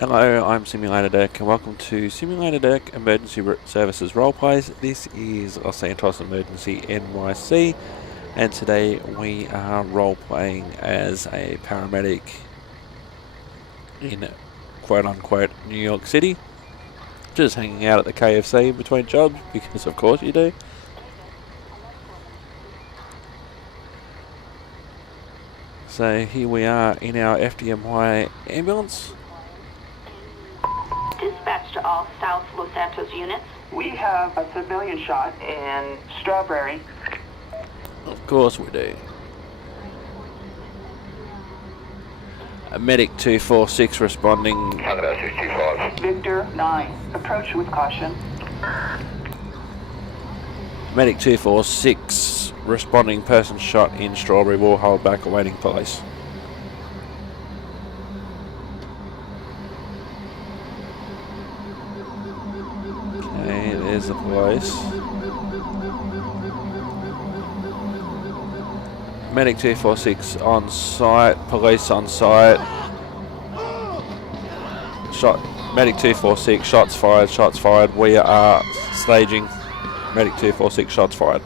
Hello, I'm Simulator Dirk and welcome to Simulator Dirk Emergency Services Roleplays. This is Santos Emergency NYC and today we are role-playing as a paramedic in quote-unquote New York City. Just hanging out at the KFC between jobs because of course you do. So here we are in our FDNY ambulance. Dispatch to all South Los Santos units. We have a civilian shot in Strawberry. Of course we do. A medic 246 responding. Victor 9. Approach with caution. Medic 246 responding, person shot in Strawberry, will hold back awaiting police. Okay, there's the police. Medic 246 on site, police on site. Medic 246, shots fired. We are staging. Medic 246, shots fired.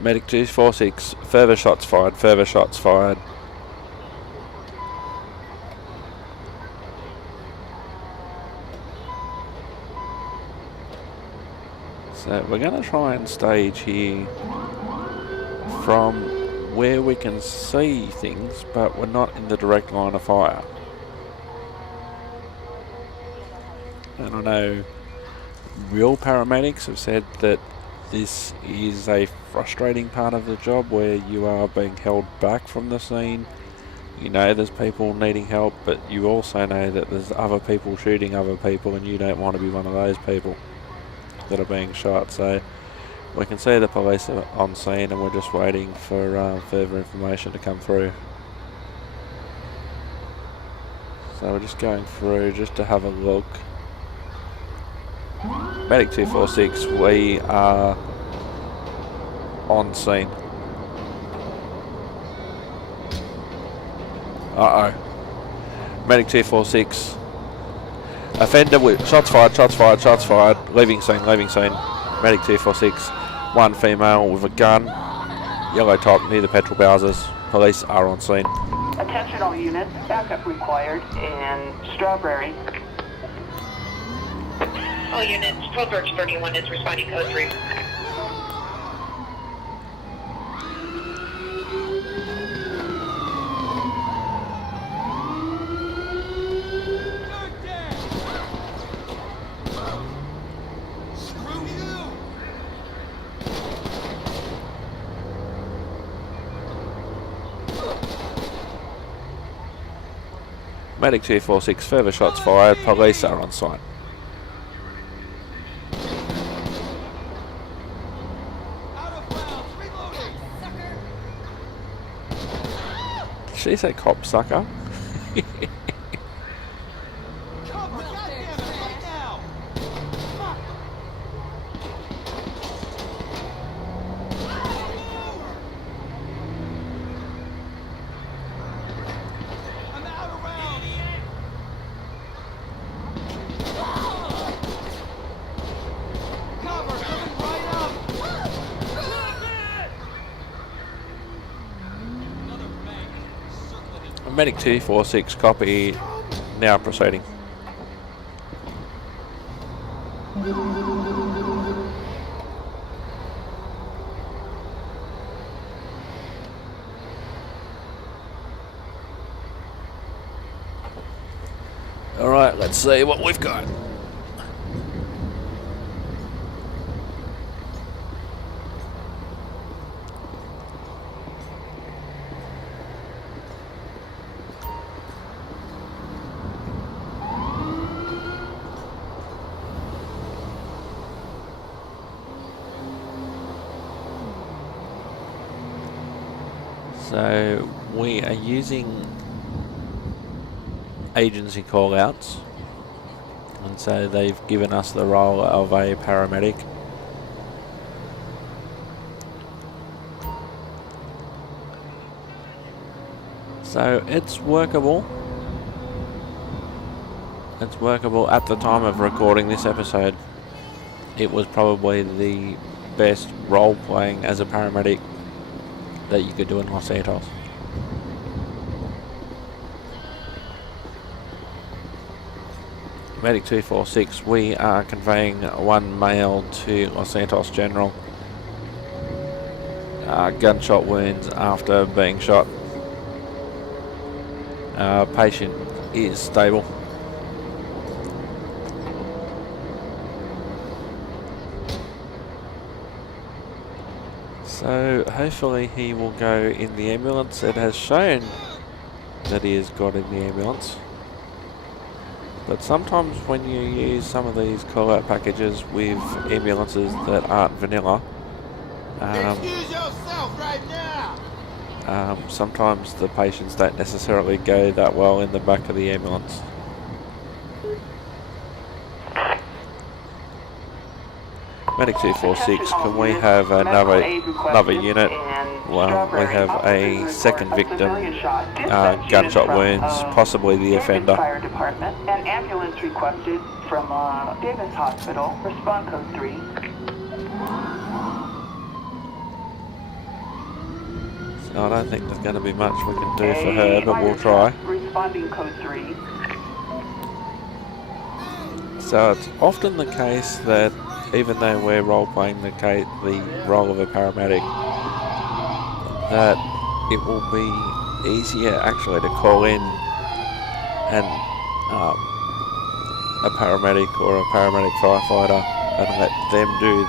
Medic 246, further shots fired. So we're going to try and stage here from where we can see things, but we're not in the direct line of fire. And I know real paramedics have said that this is a frustrating part of the job where you are being held back from the scene. You know there's people needing help, but you also know that there's other people shooting other people and you don't want to be one of those people that are being shot. So we can see the police are on scene and we're just waiting for further information to come through. So we're just going through just to have a look. Medic 246, we are on scene. Medic 246. Offender with shots fired. Leaving scene. Medic 246. One female with a gun. Yellow top near the petrol bowsers. Police are on scene. Attention all units. Backup required in Strawberry. All units, Proverge 31 is responding code 3. Medic 246, further shots fired. Police are on site. Did she say cop sucker? Medic 246, copy, now proceeding. Alright, let's see what we've got. So we are using agency call-outs, and so they've given us the role of a paramedic. So it's workable. It's workable at the time of recording this episode. It was probably the best role playing as a paramedic that you could do in Los Santos. Medic 246, we are conveying one male to Los Santos General. Gunshot wounds after being shot. Patient is stable. So hopefully he will go in the ambulance. It has shown that he has got in the ambulance. But sometimes when you use some of these call-out packages with ambulances that aren't vanilla, Excuse yourself right now. sometimes the patients don't necessarily go that well in the back of the ambulance. Medic 246, can we have another unit? Well, we have a second victim, gunshot wounds, possibly the offender. Fire department. An ambulance requested from Davis Hospital. Respond code 3. So I don't think there's going to be much we can do for her, but we'll try. Responding code 3. So it's often the case that even though we're role-playing the role of a paramedic, that it will be easier actually to call in and a paramedic or a paramedic firefighter and let them do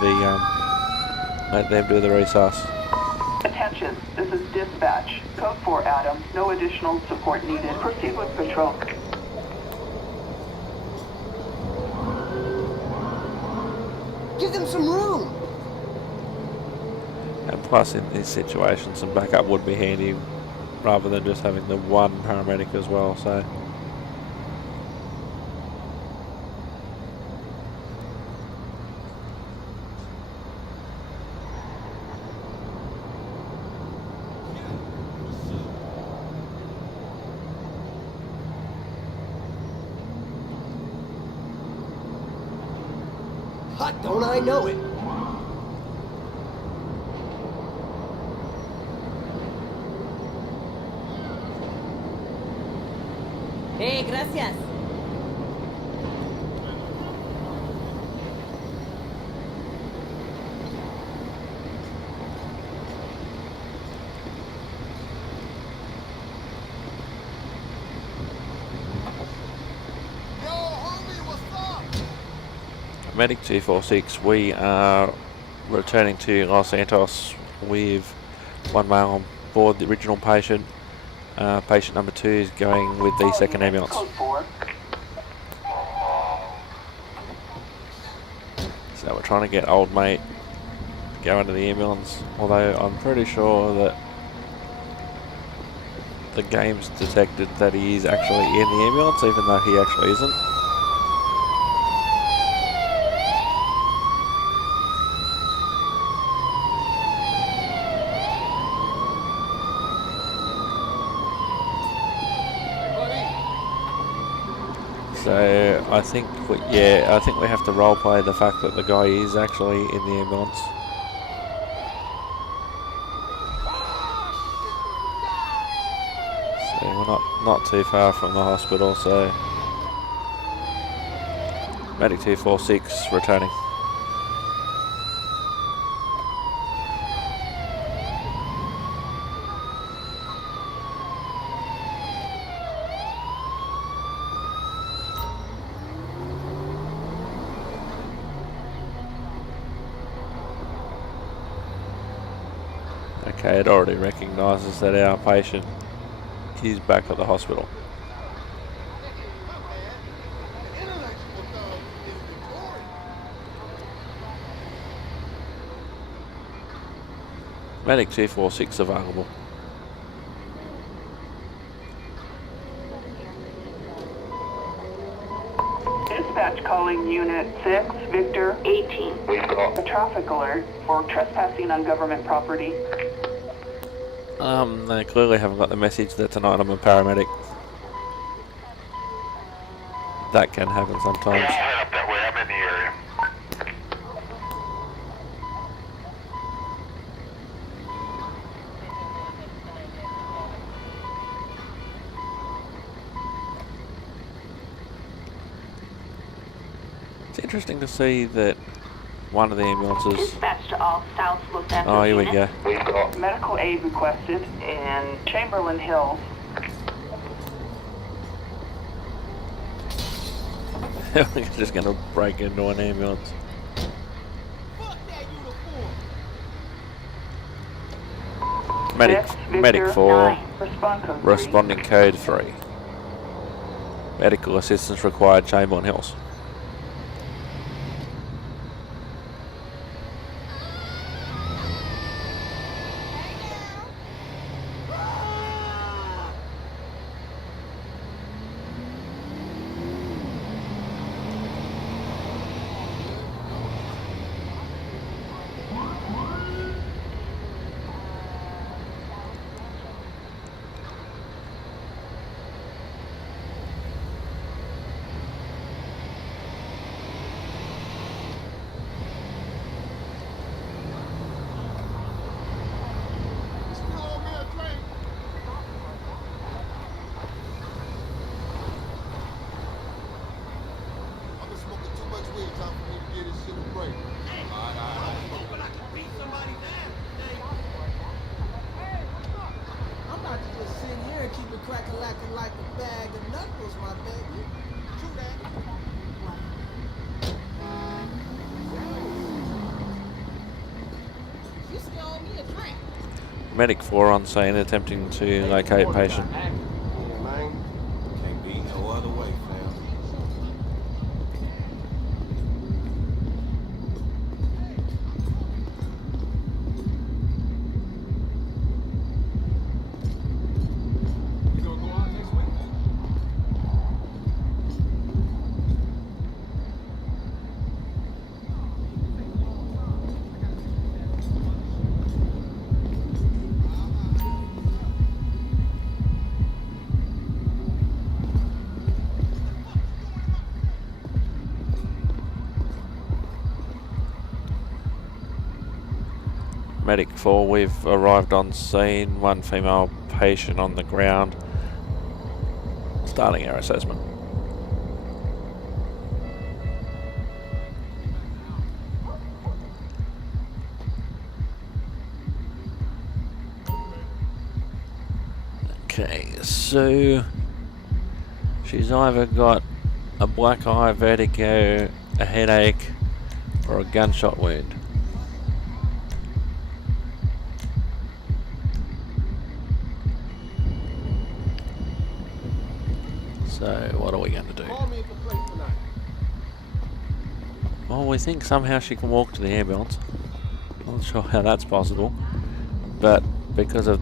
the resus. Attention, this is dispatch. Code 4 Adam. No additional support needed. Proceed with patrol. Give them some room. And plus in this situation some backup would be handy rather than just having the one paramedic as well, so. Hot, don't I know it? Hey, gracias. Yo, homie, what's up? Medic 246, we are returning to Los Santos with one male on board the original patient. Patient number 2 is going with the second ambulance. Code 4. So we're trying to get old mate to go into the ambulance, although I'm pretty sure that the game's detected that he is actually in the ambulance, even though he actually isn't. So I think we have to roleplay the fact that the guy is actually in the ambulance. So we're not too far from the hospital, so Medic 246 returning. Okay, it already recognises that our patient is back at the hospital. Intellectual thug is victorious. Medic 246 available. Dispatch calling Unit 6, Victor 18. We've got a traffic alert for trespassing on government property. They clearly haven't got the message that tonight I'm a paramedic. That can happen sometimes. Yeah, I'll head up that way. I'm in the area. It's interesting to see that one of the ambulances. Dispatch to all South Los Santos Oh, here we units. go. We've got Medical aid requested in Chamberlain Hills. We're just going to break into an ambulance. Fuck that uniform. Medic, Victor medic 4, 9, respond code 3. responding code 3. Medical assistance required, Chamberlain Hills. Spill on me a drink. I've been smoking too much weed. Time for me to get this shit a break. I'm about to just sit here and keep it cracking like a bag of knuckles, my baby. True that. You still owe me a drink. Medic 4 on scene attempting to locate patient. Yeah, man. Can't be no other way, fam. You gonna go out next week? Medic 4, we've arrived on scene, one female patient on the ground. Starting our assessment. Okay, so she's either got a black eye, vertigo, a headache, or a gunshot wound. So what are we going to do? Call me and complain tonight. Well, we think somehow she can walk to the ambulance. Not sure how that's possible, but because of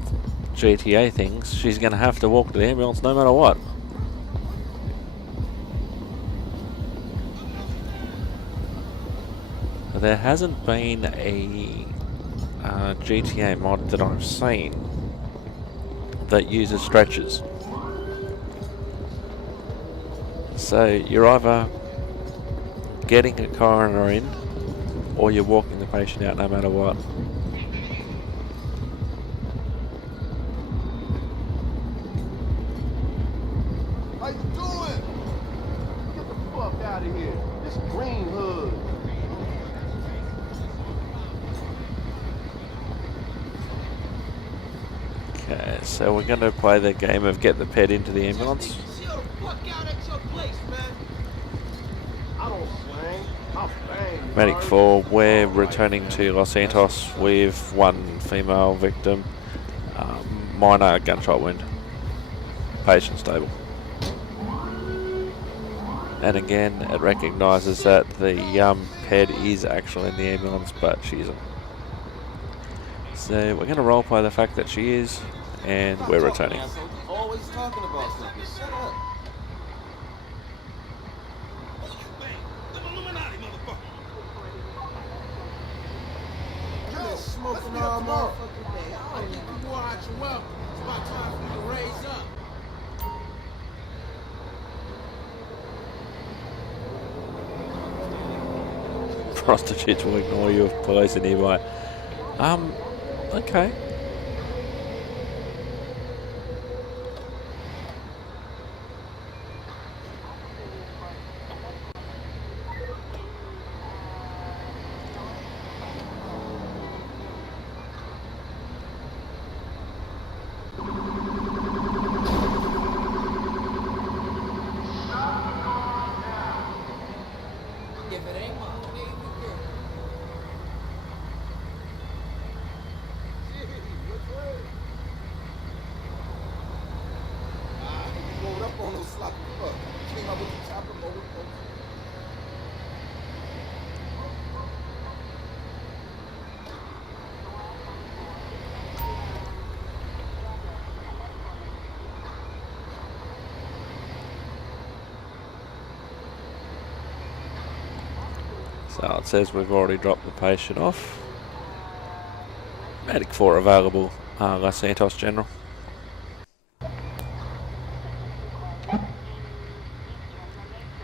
GTA things, she's going to have to walk to the ambulance no matter what. There hasn't been a GTA mod that I've seen that uses stretchers. So you're either getting a coroner in or you're walking the patient out no matter what. How you doing? Get the fuck out of here. This green hood. Okay, so we're going to play the game of get the pet into the ambulance. Chill the fuck out at your place, man. I don't slang. I bang. Medic 4, we're returning to Los Santos with one female victim, minor gunshot wound, patient stable. And again, it recognises that the ped is actually in the ambulance, but she isn't. So we're going to roleplay the fact that she is, and we're returning. Always talking about something. Shut up. You've been smoking all motherfucking day. I don't even watch well. Prostitutes will ignore you if police are nearby. Okay. If it ain't my favorite girl. Shit, which way? You rolled up on those sloppy fuck. Came up with the chopper over. So it says we've already dropped the patient off. Medic 4 available, Los Santos General.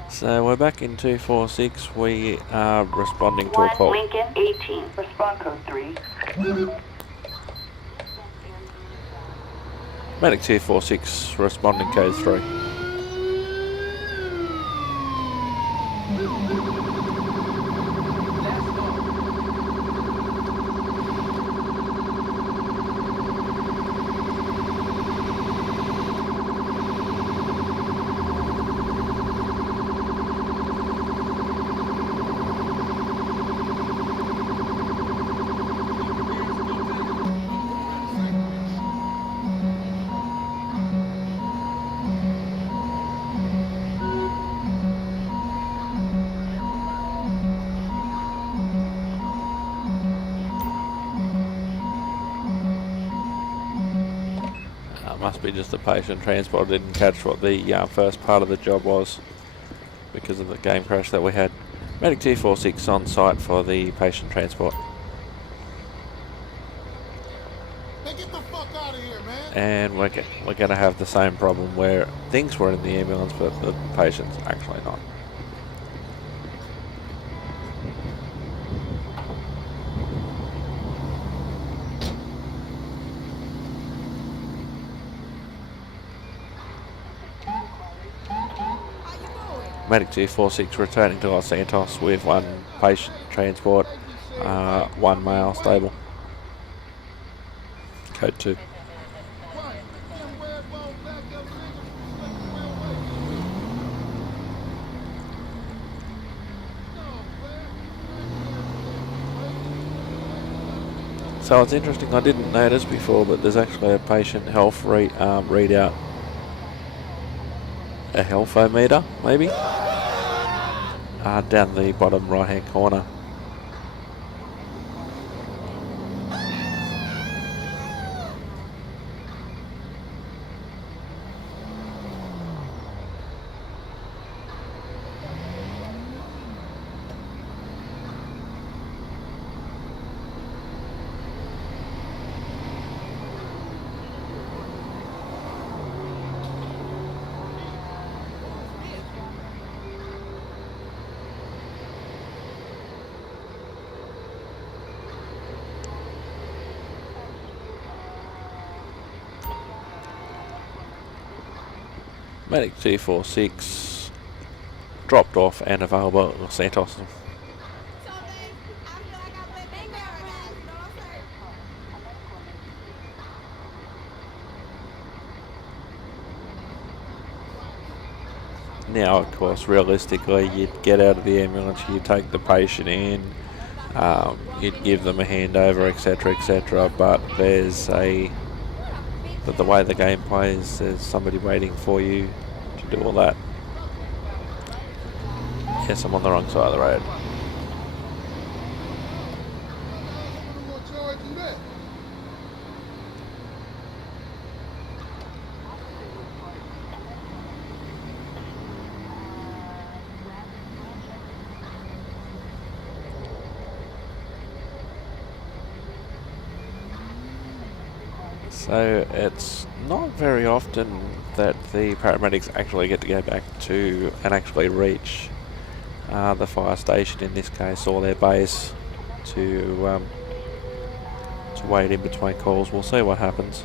So we're back in 246. We are responding to a call. Lincoln 18. Respond code 3. Medic 246 responding code 3. Must be just the patient transport. Didn't catch what the first part of the job was because of the game crash that we had. Medic 246 on site for the patient transport. Man, get the fuck out of here, man. And we're going to have the same problem where things were in the ambulance but the patient's actually not. Medic 246 returning to Los Santos with one patient transport, one male stable. Code 2. So it's interesting, I didn't notice before, but there's actually a patient health readout. A healthometer, maybe? Down the bottom right hand corner. Medic 246 dropped off and available at Los Santos. Now, of course, realistically, you'd get out of the ambulance, you'd take the patient in, you'd give them a handover, etc., etc. But there's but the way the game plays, there's somebody waiting for you to do all that. Yes, I'm on the wrong side of the road. So it's not very often that the paramedics actually get to go back to and actually reach the fire station in this case, or their base, to wait in between calls. We'll see what happens.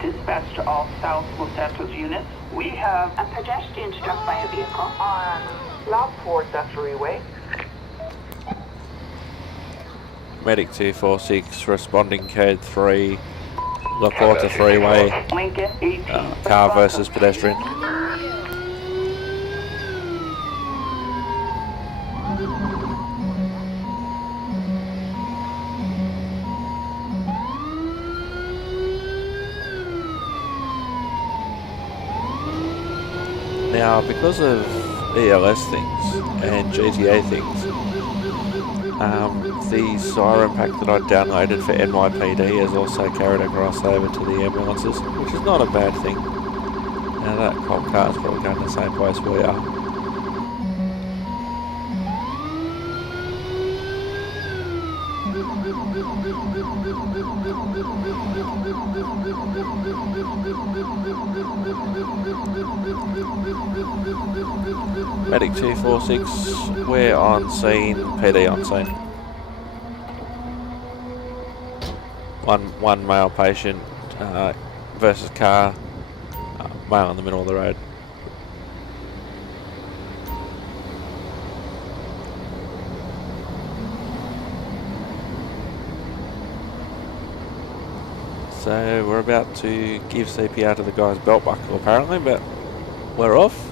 Dispatch to all South Los Santos units. We have a pedestrian struck by a vehicle on Lot 4 Freeway. Medic 246 responding code 3, La Porta freeway, Lincoln 18. car versus pedestrian. Now, because of ELS things and GTA things, the siren pack that I downloaded for NYPD is also carried across over to the ambulances, which is not a bad thing. Now that cop car is probably going the same place we are. Medic 246, we're on scene, PD on scene. One male patient versus car, male in the middle of the road. So we're about to give CPR to the guy's belt buckle apparently, but we're off.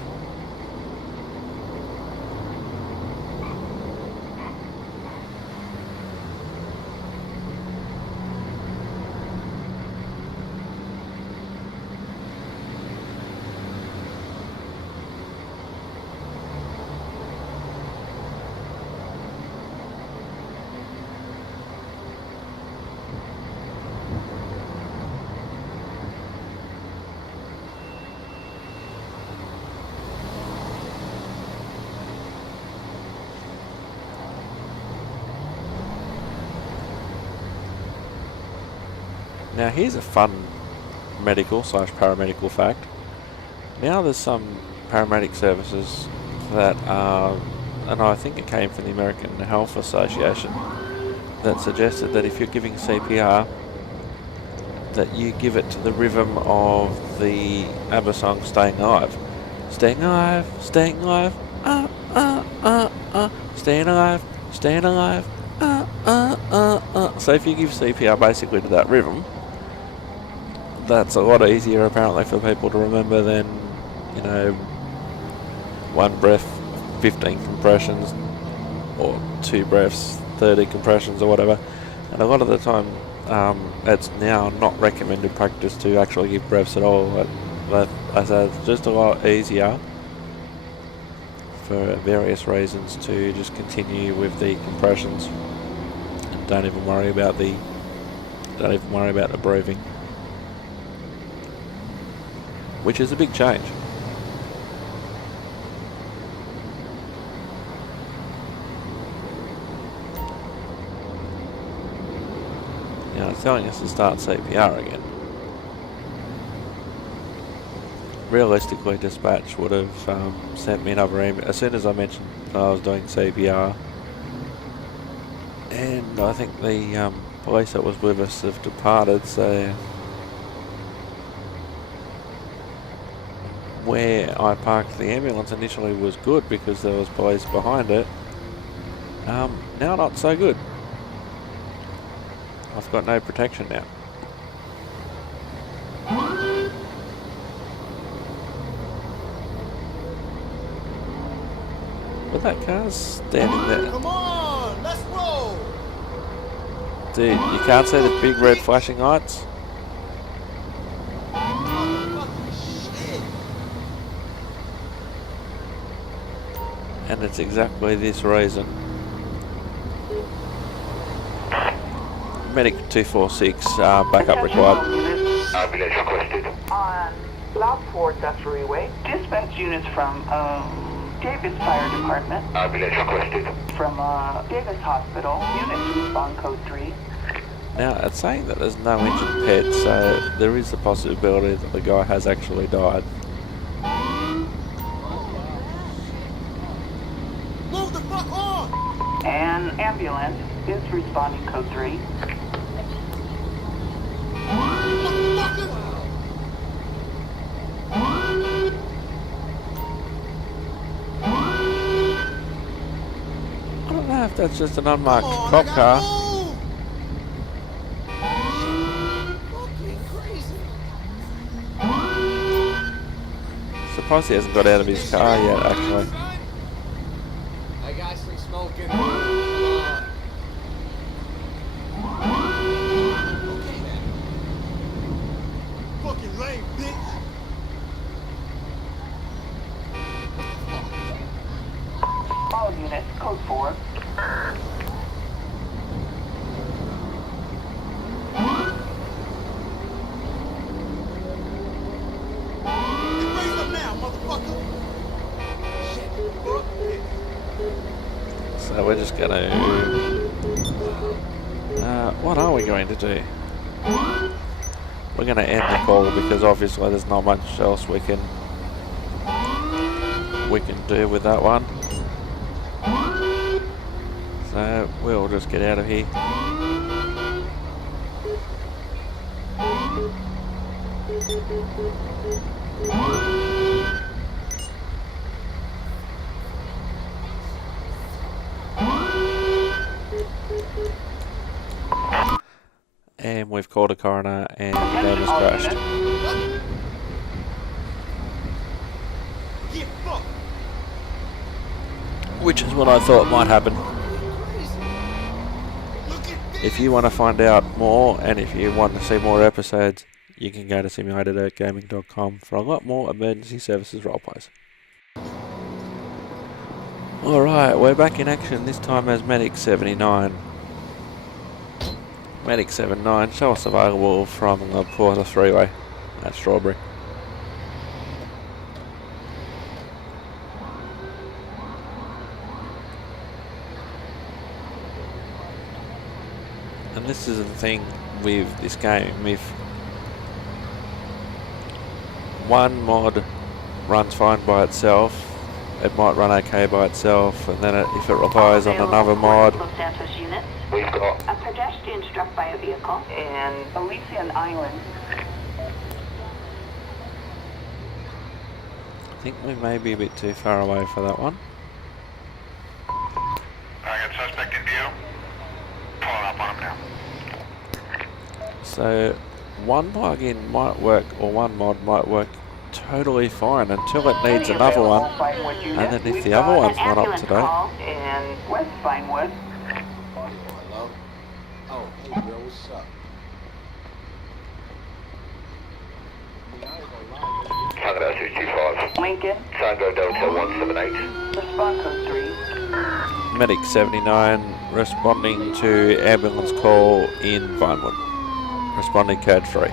Now here's a fun medical / paramedical fact. Now there's some paramedic services that are, and I think it came from the American Health Association, that suggested that if you're giving CPR, that you give it to the rhythm of the ABBA song Staying Alive. Staying alive, staying alive, staying alive, staying alive, So if you give CPR basically to that rhythm, that's a lot easier apparently for people to remember than, you know, one breath, 15 compressions, or 2 breaths, 30 compressions or whatever. And a lot of the time, it's now not recommended practice to actually give breaths at all. But as I said, it's just a lot easier for various reasons to just continue with the compressions and don't even worry about the breathing, which is a big change. Now it's telling us to start CPR again. Realistically, dispatch would have sent me another email as soon as I mentioned I was doing CPR, and I think the police that was with us have departed, so where I parked the ambulance initially was good because there was police behind it. Now not so good. I've got no protection now. But that car's standing there. Come on, let's roll. Dude, you can't see the big red flashing lights? Fucking shit. And it's exactly this reason. Medic 246, backup required. Ambulance requested. On Lot 4 Freeway, dispatch units from Davis Fire Department, Ambulance requested. from Davis Hospital, units respond code 3. Now, it's saying that there's no injured pets, so there is the possibility that the guy has actually died. Move the fuck on! An ambulance is responding code 3. Motherfucker! I don't know if that's just an unmarked Come on, I cop gotta car. move! Fucking crazy. Surprised he hasn't got out of his car yet, actually. I got some smoke in Okay then. Fucking lame, bitch. All units, code 4. Raise up now, motherfucker. Shit, fuck this. So we're just going to... what are we going to do? We're going to end the call because obviously there's not much else we can do with that one. So we'll just get out of here. And we've called a coroner and the game has All crashed. units. Get fucked. Which is what I thought might happen. Look at this. If you want to find out more and if you want to see more episodes, you can go to simulated.gaming.com for a lot more emergency services roleplays. Alright, we're back in action, this time as Medic 79. Medic 79, show us available from the Porter Freeway at Strawberry. And this is the thing with this game, if one mod runs fine by itself, it might run okay by itself, and then if it relies on another mod, Los Santos units. We've got A pedestrian struck by a vehicle in Elysian Island. I think we may be a bit too far away for that one. I got suspect in view. Pulling up on him now. So one plugin might work, or one mod might work totally fine until it needs Any another available one. Vinewood unit? And then if We've the other got one's an not up ambulance to date. call in West Vinewood. Hello? Oh, hey, bro, what's up? Tango 225. Lincoln, Tango Delta 178. respond code 3. Medic 79 responding to ambulance call in Vinewood. Responding code 3.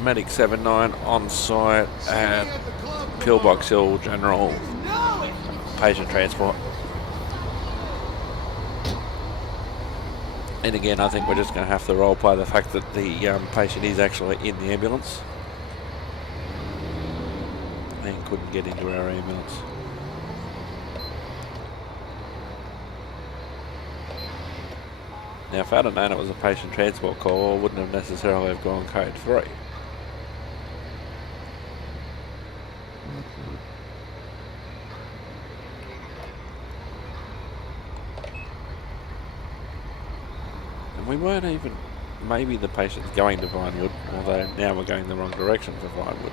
Medic 79 on site at Pillbox Hill General Patient Transport. And again, I think we're just going to have to role play the fact that the patient is actually in the ambulance and couldn't get into our ambulance. Now, if I'd have known it was a patient transport call, I wouldn't have necessarily have gone code 3. And we weren't even, maybe the patient's going to Vinewood, although now we're going the wrong direction for Vinewood.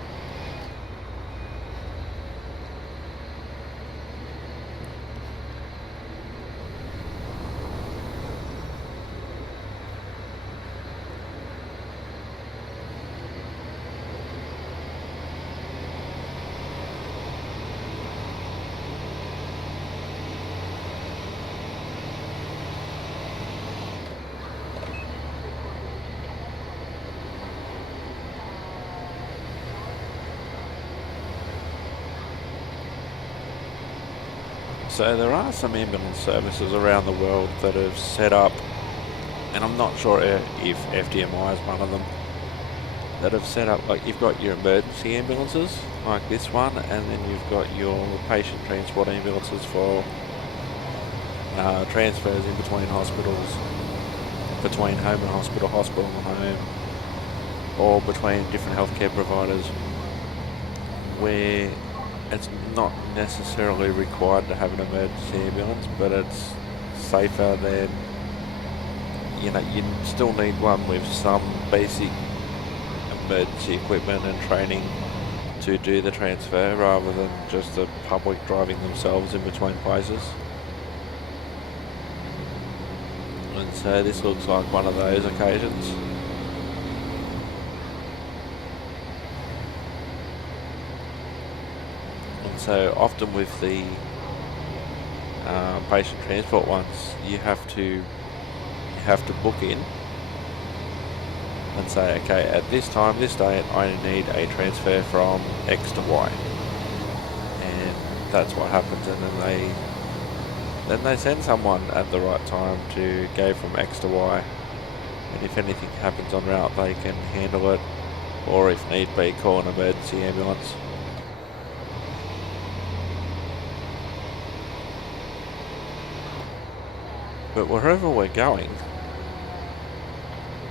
So there are some ambulance services around the world that have set up, and I'm not sure if FDNY is one of them, that have set up, like you've got your emergency ambulances, like this one, and then you've got your patient transport ambulances for transfers in between hospitals, between home and hospital, hospital and home, or between different healthcare providers, where it's not necessarily required to have an emergency ambulance, but it's safer than, you know, you still need one with some basic emergency equipment and training to do the transfer, rather than just the public driving themselves in between places. And so this looks like one of those occasions. So often with the patient transport ones, you have to book in and say, okay, at this time, this date, I need a transfer from X to Y, and that's what happens. And then they send someone at the right time to go from X to Y, and if anything happens en route, they can handle it, or if need be, call an emergency ambulance. But wherever we're going,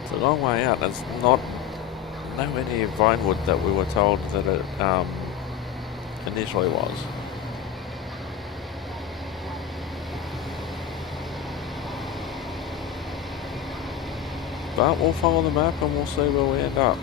it's a long way out. It's not nowhere near Vinewood that we were told that it initially was. But we'll follow the map and we'll see where we end up.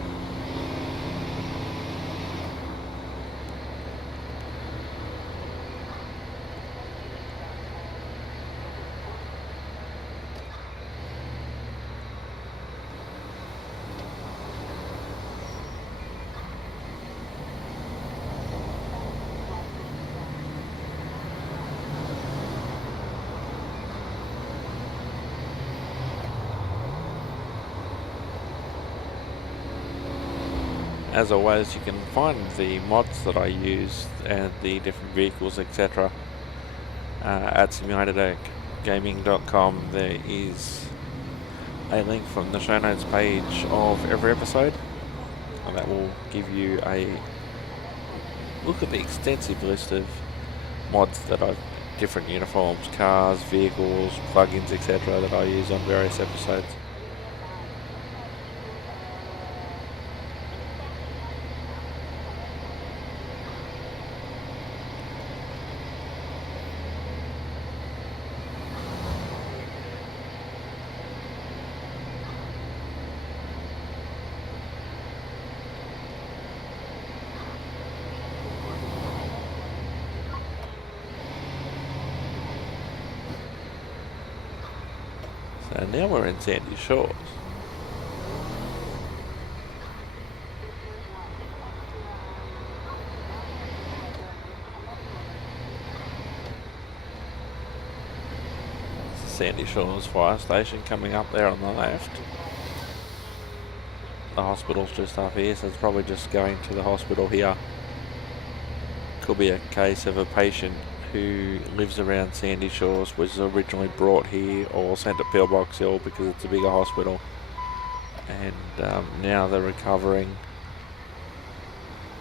As always, you can find the mods that I use and the different vehicles, etc. At simulatedgaming.com. There is a link from the show notes page of every episode, and that will give you a look at the extensive list of mods that I've, different uniforms, cars, vehicles, plugins, etc. that I use on various episodes. So now we're in Sandy Shores. Sandy Shores Fire Station coming up there on the left. The hospital's just up here, so it's probably just going to the hospital here. Could be a case of a patient who lives around Sandy Shores, was originally brought here or sent to Pillbox Hill because it's a bigger hospital, and now they're recovering,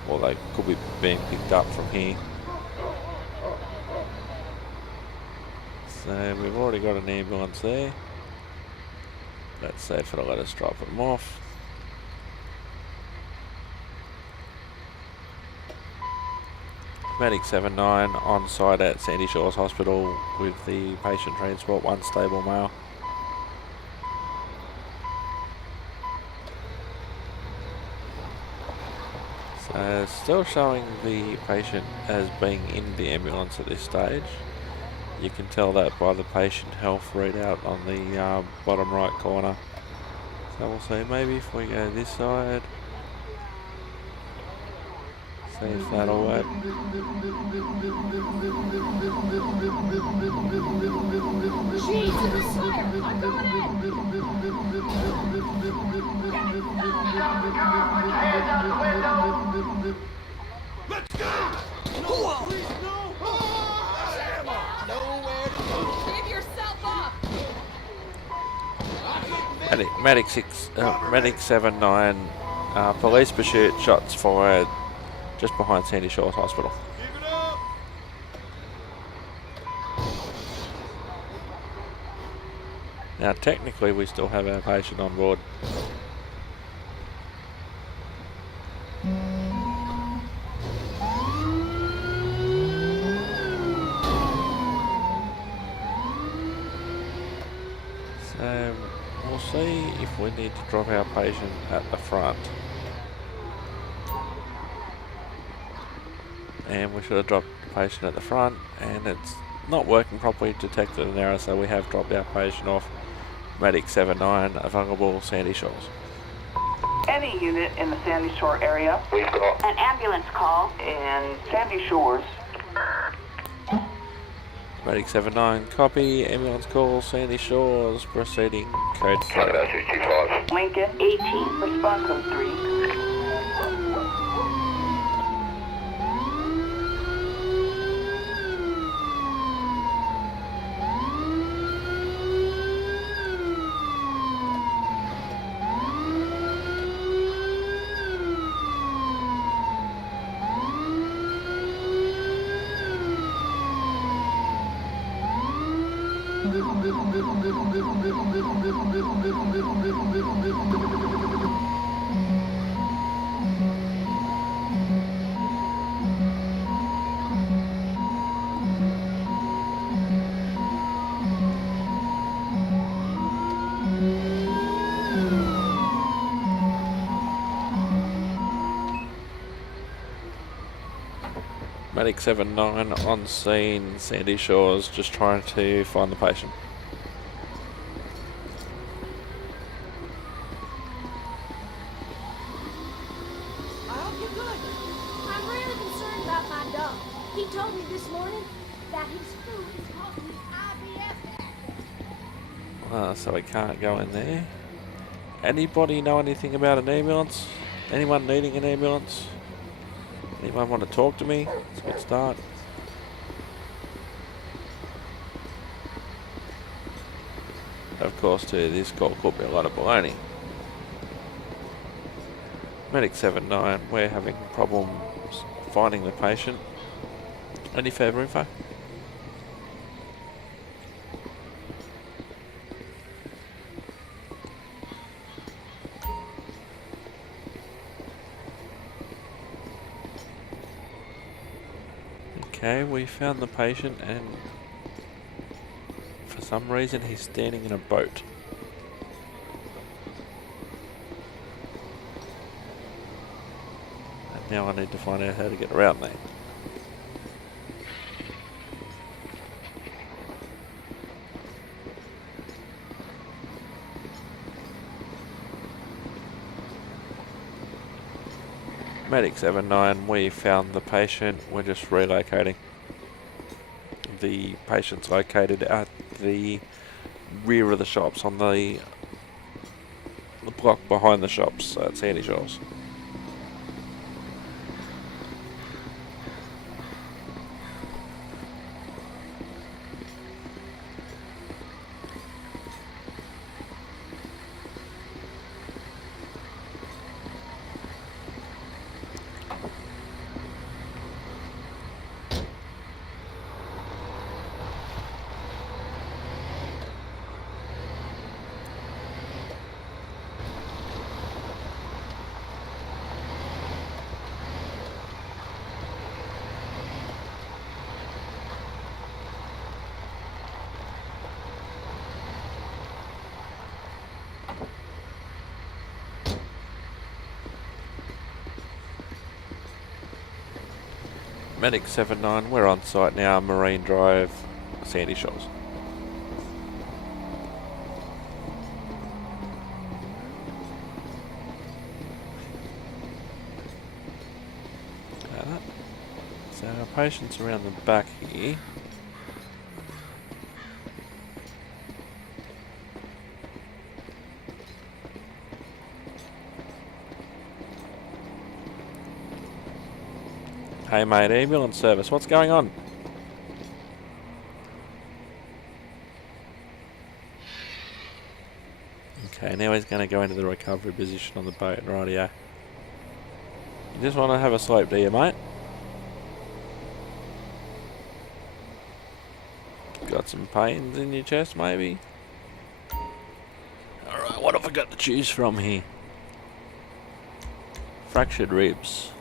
or they could be being picked up from here. So we've already got an ambulance there. Let's see if it'll let us drop them off. Medic 79 on site at Sandy Shores Hospital with the patient transport, one stable male. So still showing the patient as being in the ambulance at this stage. You can tell that by the patient health readout on the bottom right corner. So we'll see, maybe if we go this side, see if that'll work. Let's go! No, please, no! Nowhere to go. Give yourself up! Medic 79, police pursuit, shots fired just behind Sandy Shores Hospital. Keep it up! Now technically we still have our patient on board. So we'll see if we need to drop our patient at the front. And we should have dropped the patient at the front, and it's not working properly, detected an error, so we have dropped our patient off. Medic 79, available Sandy Shores. Any unit in the Sandy Shore area. We've got An ambulance call in Sandy Shores. Medic 79, copy, ambulance call, Sandy Shores, proceeding, code 3. about 65. Lincoln 18, respond code 3. Medic 79 on scene, Sandy Shores, just trying to find the patient. I hope you're good. I'm really concerned about my dog. He told me this morning that his food is causing IBS. So we can't go in there. Anybody know anything about an ambulance? Anyone needing an ambulance? Anyone want to talk to me? It's a good start. Of course, too, this call could be a lot of baloney. Medic 79, we're having problems finding the patient. Any further info? Okay, we found the patient, and for some reason he's standing in a boat. And now I need to find out how to get around there. Medic 79, we found the patient, we're just relocating. The patient's located at the rear of the shops, on the block behind the shops at Sandy Shores. Medic 79, we're on site now, Marine Drive, Sandy Shores. So our patient's around the back here. Hey mate, ambulance service, what's going on? Okay, now he's going to go into the recovery position on the boat, rightio. You just want to have a sleep, do you, mate? Got some pains in your chest, maybe? Alright, what have I got to choose from here? Fractured ribs,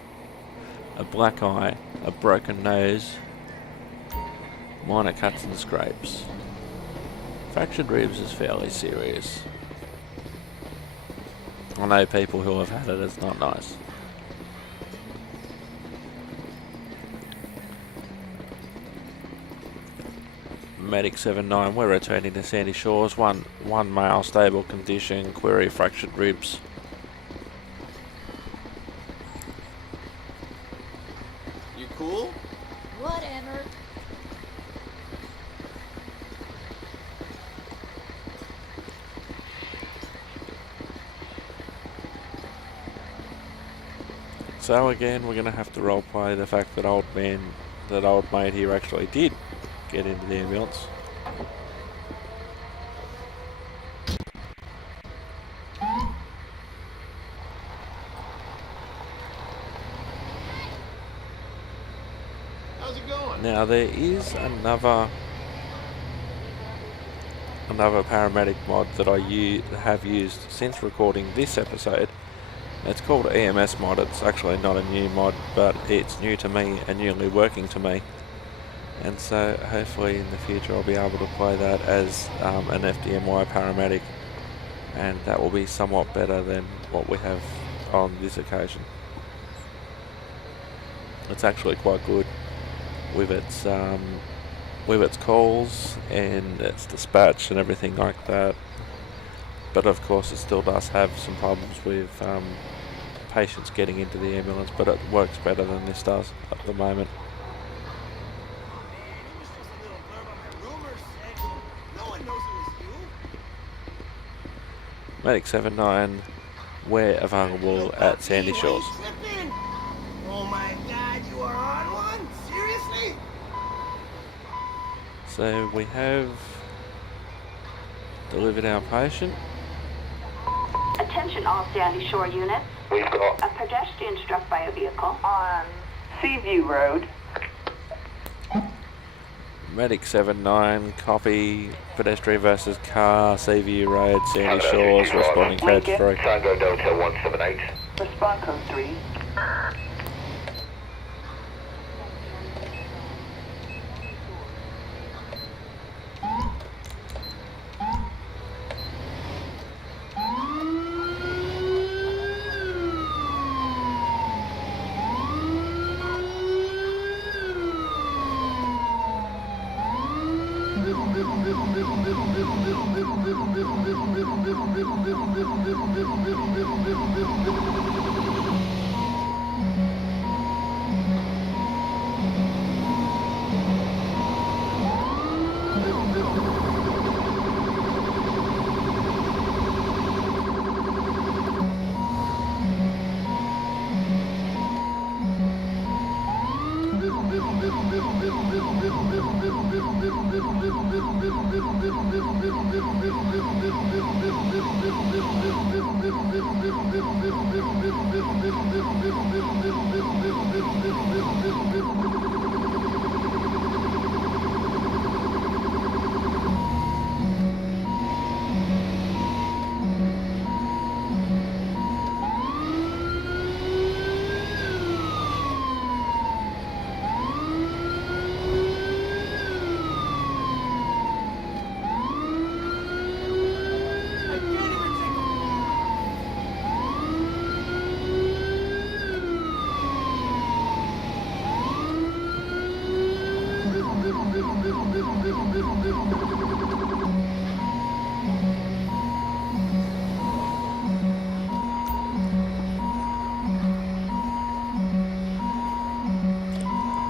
a black eye, a broken nose, minor cuts and scrapes. Fractured ribs is fairly serious. I know people who have had it, it's not nice. Medic 79, we're returning to Sandy Shores. One male, stable condition, query fractured ribs. You cool? Whatever. So again, we're going to have to roleplay the fact that old mate here actually did get into the ambulance. How's it going? Now there is another paramedic mod that I have used since recording this episode. It's called EMS mod. It's actually not a new mod, but it's new to me and newly working to me. And so hopefully in the future I'll be able to play that as an FDNY paramedic, and that will be somewhat better than what we have on this occasion. It's actually quite good with its calls and its dispatch and everything like that. But of course it still does have some problems with patients getting into the ambulance, but it works better than this does at the moment. Medic 79, we're available at Sandy Shores. Oh my God, you are on one? Seriously? So we have delivered our patient. Attention all Sandy Shore units. We've got A pedestrian struck by a vehicle on Seaview Road. Medic 79, copy, pedestrian versus car, Seaview Road, Sandy Shores, responding code 3. Tango Delta 178. Respond code 3.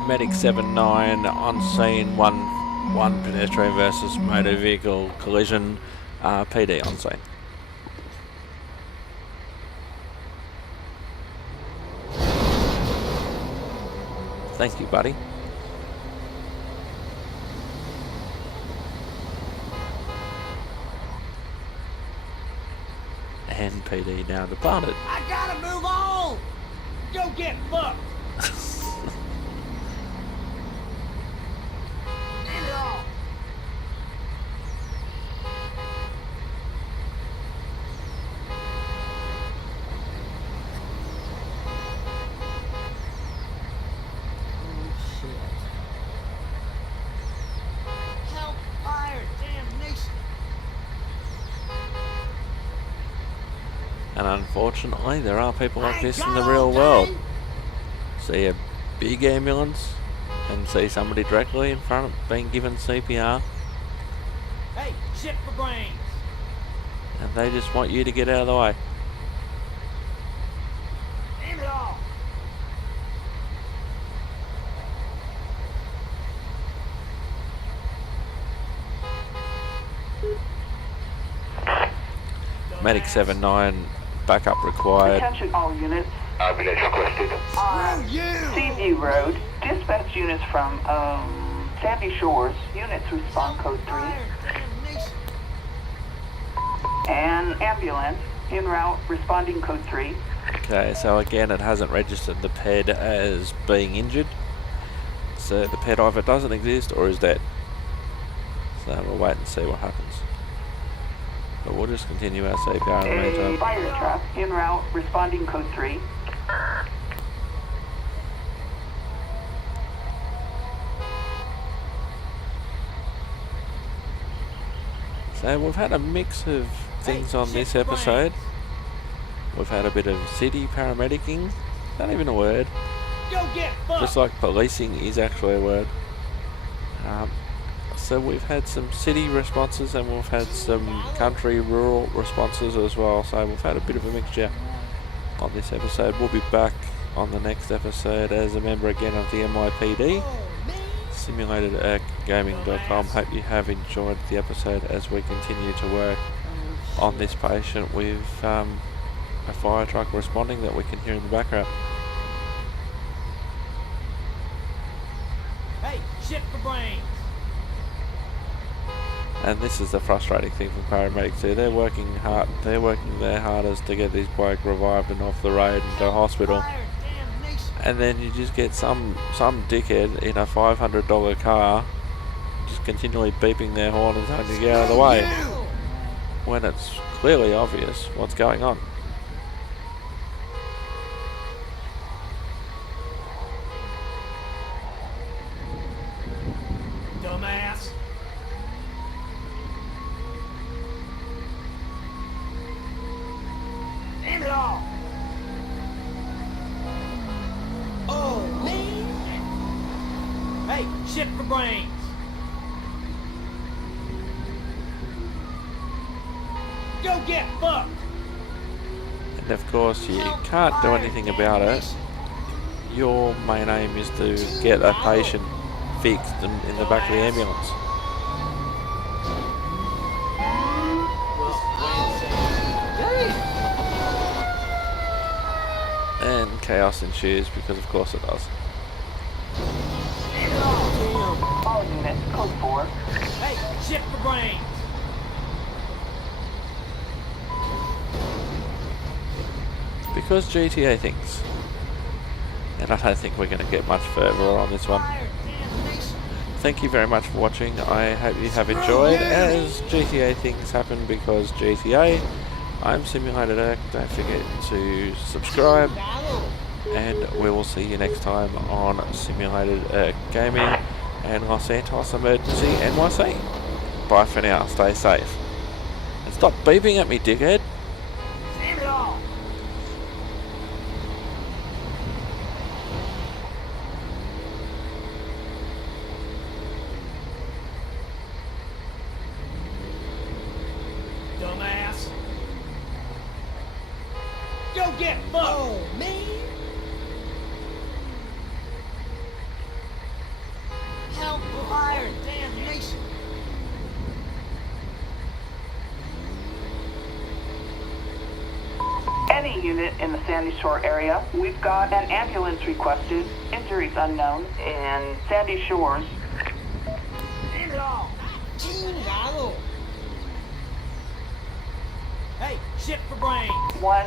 Medic 7-9 on scene, one pedestrian versus motor vehicle collision. PD on scene. Thank you, buddy. And PD now departed. I gotta move on! Go get fucked! End it all! Oh, shit. Hellfire, damnation! And unfortunately, there are people like this in the real world. See a big ambulance and see somebody directly in front of being given CPR, Hey, shit for brains! and they just want you to get out of the way. End it all! Medic 7-9, backup required. Attention all units. Ambulance requested. On Seaview Road, dispatch units from Sandy Shores. Units respond code 3. Damnation! And ambulance en route responding code 3. Okay, so again, it hasn't registered the PED as being injured. So the PED either doesn't exist or is dead. So we'll wait and see what happens. But we'll just continue our CPR in the A meantime. fire truck en route responding code 3. So we've had a mix of things on this episode. We've had a bit of city paramedicing. Not even a word. Go get fucked! Just like policing is actually a word. So we've had some city responses and we've had some country rural responses as well. So we've had a bit of a mixture on this episode. We'll be back on the next episode as a member again of the NYPD. SimulatedErcGaming.com. Hope you have enjoyed the episode as we continue to work on this patient with a fire truck responding that we can hear in the background. Hey, shit for brains! And this is the frustrating thing for paramedics too. They're working hard. They're working their hardest to get this bloke revived and off the road and to hospital. Fire, damnation! And then you just get some dickhead in a $500 car just continually beeping their horn and telling you to get out of the way when it's clearly obvious what's going on. Dumbass! End it all! Oh, man! Hey, shit for brains! Go get fucked! And of course you can't do anything about it. Your main aim is to get a patient fixed in the back of the ambulance. And chaos ensues because of course it does. All units code 4. Hey, shit for brains! Because GTA thinks. And I don't think we're going to get much further on this one. Fire, damnation! Thank you very much for watching. I hope you have enjoyed as GTA things happen because GTA. I'm Simulated Erc. Don't forget to subscribe. And we will see you next time on Simulated Erc Gaming and Santos Emergency NYC. Bye for now. Stay safe. And stop beeping at me, dickhead. End it all! any unit in the Sandy Shore area. We've got an ambulance requested, injuries unknown, in Sandy Shores. Chingado. Hey, shit for brain. One.